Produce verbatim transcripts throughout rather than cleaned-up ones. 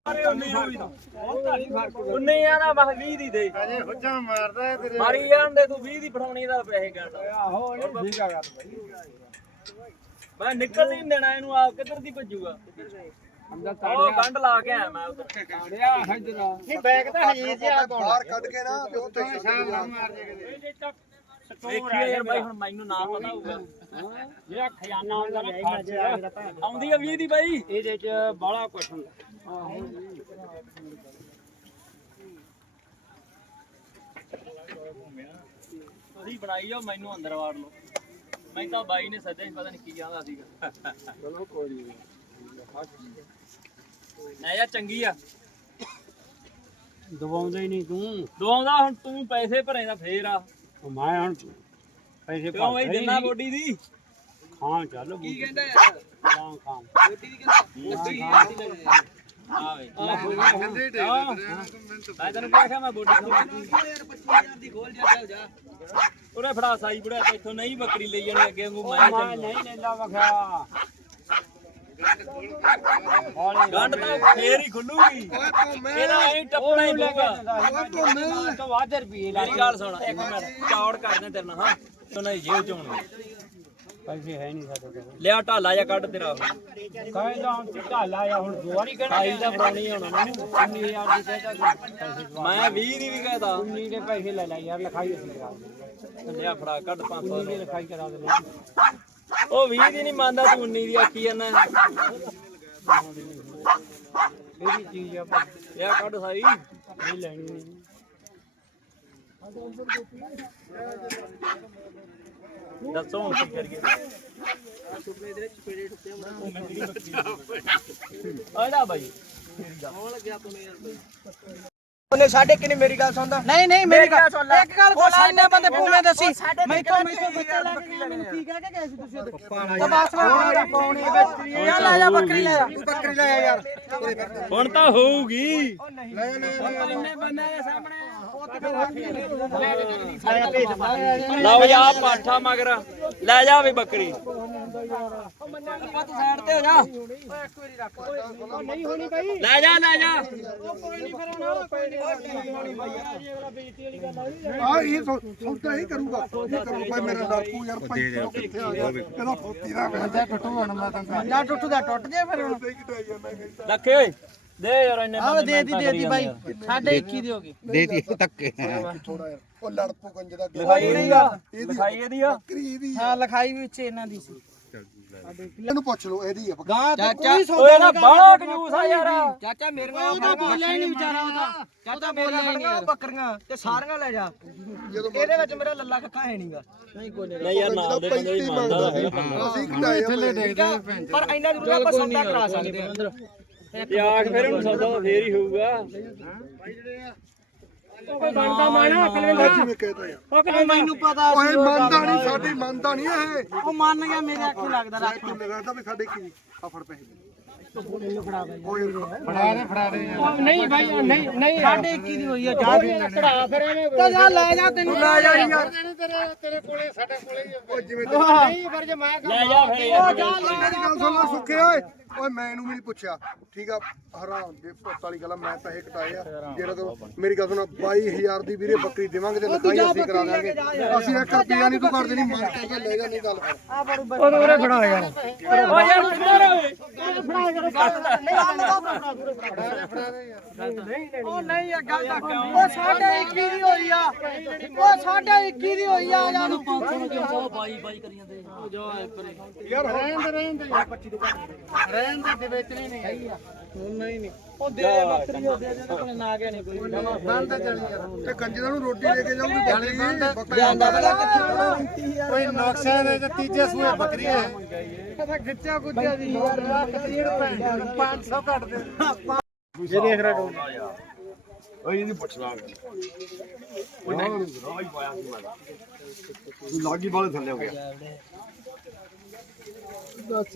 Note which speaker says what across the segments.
Speaker 1: ਉਨੇ ਆ ਬਸ ਵੀਹ ਦੀ ਦੇ
Speaker 2: ਅਜੇ ਹੁੱਜਾਂ ਮਾਰਦਾ ਤੇਰੇ
Speaker 1: ਮਾਰੀ ਜਾਂਦੇ ਤੂੰ ਵੀਹ ਦੀ ਫੜਾਉਣੀ ਦਾ ਪੈਸੇ ਕਹਿਣਾ
Speaker 2: ਆਹੋ ਇਹ ਠੀਕ ਆ ਗੱਲ ਬਾਈ
Speaker 1: ਮੈਂ ਨਿਕਲ ਨਹੀਂ ਦੇਣਾ ਇਹਨੂੰ ਆਪ ਕਿੱਧਰ ਦੀ ਭੱਜੂਗਾ
Speaker 2: ਅੰਦਰ
Speaker 1: ਉਹ ਗੰਢ ਲਾ ਕੇ ਆਇਆ ਮੈਂ ਉਧਰ
Speaker 2: ਤਾੜਿਆ ਹਜਰਾ ਨਹੀਂ ਬੈਗ ਤਾਂ ਹਜੀਰ ਜਿਹਾ ਬਾਹਰ ਕੱਢ ਕੇ ਨਾ ਤੇ ਉੱਥੇ ਸ਼ਾਮ ਨਾ ਮਾਰ ਜੇ ਕਿਤੇ
Speaker 1: ਦੇਖੀਏ ਯਾਰ ਬਾਈ ਹੁਣ ਮੈਨੂੰ ਨਾ ਪਤਾ ਹੋਊਗਾ
Speaker 2: ਜਿਹੜਾ ਖਜ਼ਾਨਾ ਹੁੰਦਾ ਨਾ
Speaker 1: ਆਉਂਦੀ ਆ ਵੀਹ ਦੀ ਬਾਈ
Speaker 2: ਇਹਦੇ ਚ ਬਾਹਲਾ ਕੁਛ ਹੁੰਦਾ
Speaker 1: ਤੁਸੀਂ ਬਣਾਈ ਜਾਓ ਮੈਨੂੰ ਅੰਦਰ ਵਾੜ ਲਓ ਮੈਂ ਤਾਂ ਬਾਈ ਨੇ ਸੱਦਿਆ ਸੀ ਪਤਾ ਨਹੀਂ ਕੀ ਕਹਿੰਦਾ ਸੀਗਾ
Speaker 2: ਚਲੋ ਕੋਈ ਨਹੀਂ
Speaker 1: ਨਾ ਯਾਰ ਚੰਗੀ ਆ
Speaker 2: ਦਵਾਉਂਦਾ ਹੀ ਨਹੀਂ ਤੂੰ
Speaker 1: ਦਵਾਉਂਦਾ ਹੁਣ ਤੂੰ ਪੈਸੇ ਭਰੇਦਾ ਫੇਰ ਆ
Speaker 2: ਮੈਂ ਹੁਣ ਪੈਸੇ
Speaker 1: ਕਿਉਂ ਬਈ ਦਿਨਾ ਬੋਡੀ ਦੀ
Speaker 2: ਖਾਂ ਚੱਲ
Speaker 1: ਕੀ ਕਹਿੰਦਾ ਯਾਰ
Speaker 2: ਖਾਂ ਖਾਂ
Speaker 1: ਬੋਡੀ ਦੀ ਕਹਿੰਦਾ ਬੋਡੀ ਆ ਵੇ ਮੈਂ ਤੈਨੂੰ ਕਿਹਾ ਮੈਂ ਬੋਡੀ ਖੋਲ ਯਾਰ ਪੱਚੀ ਹਜ਼ਾਰ ਦੀ ਖੋਲ ਜਾ ਚੱਲ ਜਾ ਉਹਨੇ ਫੜਾ ਸਾਈ ਬੁੜਿਆ ਤੇ ਇੱਥੋਂ ਨਹੀਂ ਬੱਕਰੀ ਲਈ ਜਾਣੀ ਅੱਗੇ ਵਾਂਗੂ ਮੈਂ
Speaker 2: ਮੈਂ ਨਹੀਂ ਲੈਂਦਾ ਵਖਿਆ
Speaker 1: ਗੰਢ ਤਾਂ ਫੇਰ ਹੀ ਖੁੱਲੂਗੀ ਇਹਦਾ ਐਂ ਟੱਪਣਾ ਹੀ ਪਊਗਾ
Speaker 2: ਤੋਂ ਵੱਧ ਰੁਪਏ
Speaker 1: ਮੇਰੀ ਗੱਲ ਸੁਣ ਇੱਕ ਮਿੰਟ ਚੌੜ ਕਰਦੇ ਤੇਰੇ ਨਾਲ ਹਾਂ ਉਹਨਾਂ ਦੀ ਜੇਬ ਚ ਹੋਣਗੇ
Speaker 2: ਪੈਸੇ ਹੈ ਨਹੀਂ ਸਾਡੇ ਕੋਲ
Speaker 1: ਲਿਆ ਢਾਲਾ ਜਾਂ ਕੱਢ ਤੇਰਾ
Speaker 2: ਕਹਿੰਦਾ ਹੁਣ ਚਿੱਟਾ ਲਾਇਆ ਹੁਣ ਦੋ ਵਾਰੀ ਕਹਿਣਾ
Speaker 1: ਆਈ ਤਾਂ ਫੜਾਉਣੀ ਹੁਣ ਉਹਨਾਂ ਨੂੰ
Speaker 2: ਉੱਨੀ ਹਜ਼ਾਰ ਦੀ ਕਹਿਤਾ ਪੈਸੇ
Speaker 1: ਮੈਂ ਵੀਹ ਦੀ ਵੀ ਕਹਤਾ
Speaker 2: ਉੱਨੀ ਦੇ ਪੈਸੇ ਲੈ ਲੈ ਯਾਰ ਲਿਖਾਈ ਅਸੀਂ ਕਰਾ ਦਿੰਦੇ
Speaker 1: ਲਿਆ ਫੜਾ ਕੱਢ ਪੰਜ ਸੌ
Speaker 2: ਉੱਨੀ ਦੀ ਲਿਖਾਈ ਕਰਾ ਦਿੰਦੇ
Speaker 1: ਉਹ ਵੀਹ ਦੀ ਨਹੀਂ ਮੰਨਦਾ ਤੂੰ ਉੱਨੀ ਦੀ ਆਖੀ ਜਾਂਦਾ
Speaker 2: ਇਹਦੀ ਚੀਜ਼ ਆ ਭਾਈ
Speaker 1: ਲਿਆ ਕੱਢ ਸਾਈ
Speaker 2: ਨਹੀਂ ਲੈਣੀ ਨਹੀਂ
Speaker 1: ਦੱਸੋ ਹੁਣ ਕੀ ਕਰੀਏ ਆੜਾ ਬਾਈ ਹੋਣ ਲੱਗਿਆ ਤੂੰ ਯਾਰ
Speaker 3: ਉਹਨੇ ਸਾਡੇ ਕਿਨੇ ਮੇਰੀ ਗੱਲ ਸੁਣਦਾ ਨਹੀਂ ਨਹੀਂ ਮੇਰੀ ਗੱਲ ਸੁਣ ਲੈ ਇੱਕ ਗੱਲ ਕੋਲ ਇੰਨੇ ਬੰਦੇ ਭੂਵੇਂ ਦੱਸੀ ਮੈਥੋਂ ਮੈਥੋਂ ਬੱਚਾ ਲੈ ਕੇ ਗਿਆ ਮੈਨੂੰ ਕੀ ਕਹਿ ਕੇ ਗਏ ਸੀ ਤੁਸੀਂ ਉਹ ਬਸ ਨਾ ਪਾਉਣੀ ਬੱਕਰੀ ਚੱਲ ਆ ਜਾ ਬੱਕਰੀ ਲੈ ਜਾ ਤੂੰ ਬੱਕਰੀ ਲੈ ਆ ਯਾਰ
Speaker 1: ਹੁਣ ਤਾਂ ਹੋਊਗੀ
Speaker 3: ਲੈ ਲੈ ਇੰਨੇ ਬੰਦੇ ਦੇ ਸਾਹਮਣੇ
Speaker 1: ਲਓ ਜਾ ਪਾਠਾ ਮਗਰ ਲੈ ਜਾ ਵੀ ਬੱਕਰੀ
Speaker 3: ਆਪਾਂ ਤੂੰ ਸਾਈਡ ਤੇ ਹੋ ਜਾ ਓਏ ਇੱਕ ਵਾਰੀ ਰੱਖ ਉਹ ਨਹੀਂ ਹੋਣੀ ਬਾਈ
Speaker 1: ਲੈ ਜਾ ਲੈ ਜਾ
Speaker 3: ਕੋਈ ਨਹੀਂ ਫਿਰ ਹੁਣ ਕੋਈ ਨਹੀਂ ਹੋਣੀ ਬਾਈ ਅਗਲਾ ਬੇਇੱਜ਼ਤੀ ਵਾਲੀ ਗੱਲ ਆ
Speaker 4: ਆ ਇਹ ਸੌਦਾ ਹੀ ਕਰੂਗਾ ਇਹ ਕਰੂ ਭਾਈ ਮੇਰਾ ਡਾਕੂ ਯਾਰ ਭਾਈ ਕਿੱਥੇ ਆ ਗਿਆ ਇਹਦਾ ਫੋਤੀ ਦਾ
Speaker 3: ਮੰਜਾ ਟੁੱਟੂ ਹੁਣ ਮੈਂ ਤਾਂ ਮੰਜਾ ਟੁੱਟੂ ਦਾ ਟੁੱਟ ਜੇ ਫਿਰ ਹੁਣ
Speaker 1: ਲੱਖੇ ਓਏ ਦੇ ਯਾਰ ਇੰਨੇ
Speaker 3: ਆਹ ਦੇ ਦੀ ਦੇ ਦੀ ਬਾਈ ਸਾਡੇ ਇੱਕੀ ਦੀ ਹੋ ਗਈ
Speaker 4: ਦੇ ਦੀ ਧੱਕੇ ਥੋੜਾ ਯਾਰ ਉਹ ਲੜ ਪੂ ਕੰਜ ਦਾ
Speaker 1: ਲਿਖਾਈ ਇਹਦੀ ਆ ਲਿਖਾਈ ਇਹਦੀ ਆ
Speaker 4: ਬੱਕਰੀ ਇਹਦੀ
Speaker 3: ਹਾਂ ਲਿਖਾਈ ਵਿੱਚ ਇਹਨਾਂ ਦੀ ਸੀ
Speaker 4: ਇਹਨੂੰ ਪੁੱਛ ਲਓ ਇਹਦੀ ਆ
Speaker 3: ਗਾਂ
Speaker 1: ਚਾਚਾ ਓਏ ਨਾ ਬਾਹਲਾ ਕੰਜੂਸ ਆ ਯਾਰ
Speaker 3: ਚਾਚਾ ਮੇਰੀਆਂ ਉਹਦਾ ਬੋਲਿਆ ਹੀ ਨਹੀਂ ਵਿਚਾਰਾ ਉਹਦਾ ਚਾਚਾ ਬੋਲਿਆ ਹੀ ਨਹੀਂ ਬੱਕਰੀਆਂ ਤੇ ਸਾਰੀਆਂ ਲੈ ਜਾ ਇਹਦੇ ਵਿੱਚ ਮੇਰਾ ਲੱਲਾ ਕੱਖਾ ਹੈ ਨਹੀਂਗਾ ਨਹੀਂ ਕੋਈ
Speaker 1: ਨਹੀਂ ਯਾਰ ਨਾਲ ਦੇ ਬੰਦੇ ਹੀ ਮੰਨਦਾ ਹੈਗਾ
Speaker 4: ਅਸੀਂ ਘਟਾਏ ਥੱਲੇ ਦੇਖਦੇ
Speaker 3: ਪਰ ਇੰਨਾ ਜ਼ਰੂਰ ਆਪਾਂ ਸੌਦਾ ਕਰਾ ਸਕਦੇ ਹਾਂ
Speaker 1: ਤੇ ਆਖ ਫਿਰ ਉਹਨੂੰ ਸੌਦਾ ਤਾਂ ਫੇਰ ਹੀ ਹੋਊਗਾ
Speaker 3: ਕੋਈ ਬਣਦਾ ਮਾਣਾ ਅਕਲੇ ਦਾ
Speaker 4: ਜਿਵੇਂ ਕਹਿਤਾ ਯਾਰ
Speaker 3: ਉਹ ਮੈਨੂੰ ਪਤਾ
Speaker 4: ਓਏ ਮੰਨਦਾ ਨਹੀਂ ਸਾਡੀ ਮੰਨਦਾ ਨਹੀਂ ਇਹ
Speaker 3: ਉਹ ਮੰਨ ਗਿਆ ਮੇਰੇ ਅੱਖੋਂ ਲੱਗਦਾ ਰੱਖ
Speaker 4: ਤੂੰ ਲਗਾਦਾ ਵੀ ਸਾਡੇ ਕੀ ਆ ਫੜ ਪੈਸੇ
Speaker 3: ਫੜਾ ਬਾਈ
Speaker 4: ਓਏ ਫੜਾ ਦੇ ਫੜਾ ਦੇ
Speaker 3: ਨਹੀਂ ਬਾਈ ਨਹੀਂ ਨਹੀਂ ਸਾਡੇ ਇੱਕੀ ਦੀ ਹੋਈ ਆ ਜਾ ਕਢਾ ਫਿਰ ਇਹਨੇ ਤਾਂ ਜਾ ਲੈ ਜਾ ਤੈਨੂੰ ਲੈ ਜਾ ਯਾਰ
Speaker 4: ਤੇਰੇ ਤੇਰੇ ਕੋਲੇ ਸਾਡੇ ਕੋਲੇ ਓ ਜਿਵੇਂ
Speaker 3: ਨਹੀਂ ਫਿਰ ਜੇ ਮੈਂ
Speaker 1: ਲੈ ਜਾ ਫਿਰ
Speaker 3: ਉਹ
Speaker 1: ਯਾਰ
Speaker 3: ਜਾ ਲੈ
Speaker 4: ਮੇਰੀ ਗੱਲ ਸੁਣ ਲੈ ਸੁੱਖੇ ਓਏ ਓਏ ਮੈਂ ਇਹਨੂੰ ਵੀ ਨਹੀਂ ਪੁੱਛਿਆ ਠੀਕ ਆ ਹਰਾਮ ਦੇ ਪੁੱਤ ਵਾਲੀ ਗੱਲ ਆ, ਮੈਂ ਪੈਸੇ ਕਟਾਏ ਆ ਜਿਹੜਾ ਤੂੰ ਮੇਰੀ ਗੱਲ ਸੁਣ ਬਾਈ ਹਜ਼ਾਰ ਦੀ ਵੀਰੇ ਬੱਕਰੀ ਦੇਵਾਂਗੇ ਤੇ ਲਿਖਾਈ ਅਸੀਂ ਕਰਾ ਦਾਂਗੇ ਅਸੀਂ ਇੱਕ ਰੁਪਿਆ ਨਹੀਂ ਤੂੰ ਕਰਦੇ ਨਹੀਂ ਮੰਨ ਕੇ ਲੈ ਜਾ ਨਹੀਂ ਗੱਲ
Speaker 3: ਉਹ ਉਰੇ ਫੜਾ ਯਾਰ
Speaker 1: ਓ ਯਾਰ ਕਿੱਧਰ ਓਏ
Speaker 3: ਉਹ ਨਹੀਂ ਇਹ ਗੱਲ ਤਾਂ ਉਹ ਸਾਡੇ ਇੱਕੀ ਦੀ ਹੋਈ ਆ ਉਹ ਸਾਡੇ ਇੱਕੀ ਦੀ ਹੋਈ ਆ ਜਾ ਨੂੰ
Speaker 1: ਬਾਈ ਬਾਈ ਕਰੀ ਜਾਂਦੇ ਜਾ ਪਰੇ
Speaker 4: ਯਾਰ ਰਹਿਣ ਦੇ ਰਹਿਣ ਦੇ
Speaker 3: ਰਹਿਣ ਦੇ ਵੇਚਣੀ ਨਹੀਂ ਹੈਗੀ ਆ ਨਹੀਂ ਨਹੀਂ ਉਹ ਦੇ ਬੱਕਰੀ ਉਹ ਦੇ ਦੇ ਕੋਲ ਨਾ ਗਿਆ ਨਹੀਂ ਕੋਈ
Speaker 4: ਬੰਦ ਚਲੀ ਯਾਰ ਤੇ ਕੰਜਰਾਂ ਨੂੰ ਰੋਟੀ ਦੇ ਕੇ ਜਾਊਗੀ ਬੱਕਰੀ
Speaker 3: ਜਾਂਦਾ ਬਲਾ ਕਿੱਥੇ
Speaker 4: ਕੋਈ ਨੁਕਸਾਨ ਹੈ ਤੇ ਤੀਜੇ ਸੂਏ ਬੱਕਰੀ ਹੈ
Speaker 3: ਪਤਾ ਖਿੱਚਿਆ ਗੁੱਜਿਆ ਦੀ ਯਾਰ
Speaker 4: ਪੰਜ ਸੌ ਘੱਟ ਦੇ
Speaker 3: ਇਹ ਦੇਖ ਰਾ ਡੋਲ
Speaker 4: ਓਏ ਇਹਦੀ ਪੁੱਛ ਲਾਂਗੇ ਉਹ ਨਹੀਂ ਰੋਈ ਪਾਇਆ ਸੀ ਮੈਂ ਲਾਗੀ ਬਾਲੇ ਥੱਲੇ ਹੋ ਗਿਆ ਦੱਸ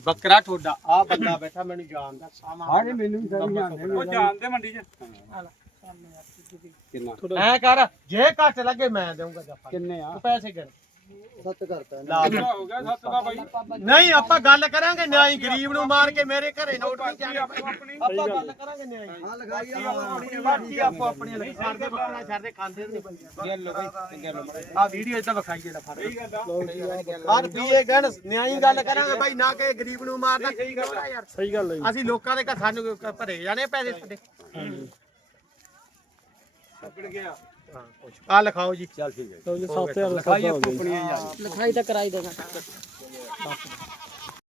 Speaker 2: ਬੱਕਰਾ ਠੋਡਾ ਆ ਬੰਦਾ ਬੈਠਾ ਮੈਨੂੰ ਜਾਣਦਾ ਹਾਂ ਜੀ ਮੈਨੂੰ ਜਾਣਦੇ ਉਹ ਜਾਣਦੇ ਮੰਡੀ 'ਚ ਕਿੰਨਾ ਐ ਕਰ ਜੇ ਘੱਟ ਲੱਗੇ ਮੈਂ ਦੇਵਾਂਗਾ ਜੱਫਾ ਕਿੰਨੇ ਆ ਪੈਸੇ ਗਿਣ
Speaker 4: ਸੱਤ ਕਰਤਾ
Speaker 2: ਹੋ ਗਿਆ ਸੱਤ ਦਾ ਬਾਈ ਨਹੀਂ ਆਪਾਂ ਗੱਲ ਕਰਾਂਗੇ ਨਿਆਈ ਗਰੀਬ ਨੂੰ ਮਾਰ ਕੇ ਮੇਰੇ ਘਰੇ ਨੋਟ ਨਹੀਂ ਜਾਣੇ ਆਪਾਂ ਗੱਲ ਕਰਾਂਗੇ ਨਿਆਈ ਹਾਂ ਲਗਾਈ ਬਾਕੀ ਆਪੋ ਆਪਣੀਆਂ ਲਗਾ ਛੱਡਦੇ ਬੱਕਰਾ ਛੱਡਦੇ ਖਾਂਦੇ ਨਹੀਂ ਬੰਦੇ ਗੱਲ ਲੋ ਬਈ ਗੱਲ ਆ ਵੀਡੀਓ ਇਦਾਂ ਵਿਖਾਈ ਜਿਹੜਾ ਫੜ ਆ ਰੁਪਏ ਗਣ ਨਿਆਈ ਗੱਲ ਕਰਾਂਗੇ ਬਾਈ ਨਾ ਕਿ ਗਰੀਬ ਨੂੰ ਮਾਰਦਾ ਸਹੀ ਗੱਲ ਯਾਰ ਸਹੀ ਗੱਲ ਹੈ ਅਸੀਂ ਲੋਕਾਂ ਦੇ ਘਰ ਸਾਨੂੰ ਭਰੇ ਜਾਣੇ ਪੈਸੇ ਸਾਡੇ ਛੱਡ ਗਿਆ ਆ ਲਿਖਾਓ ਜੀ ਚੱਲ ਠੀਕ ਹੈ
Speaker 3: ਲਿਖਾਈ ਤਾਂ ਕਰਾਈ ਦੇਣਾ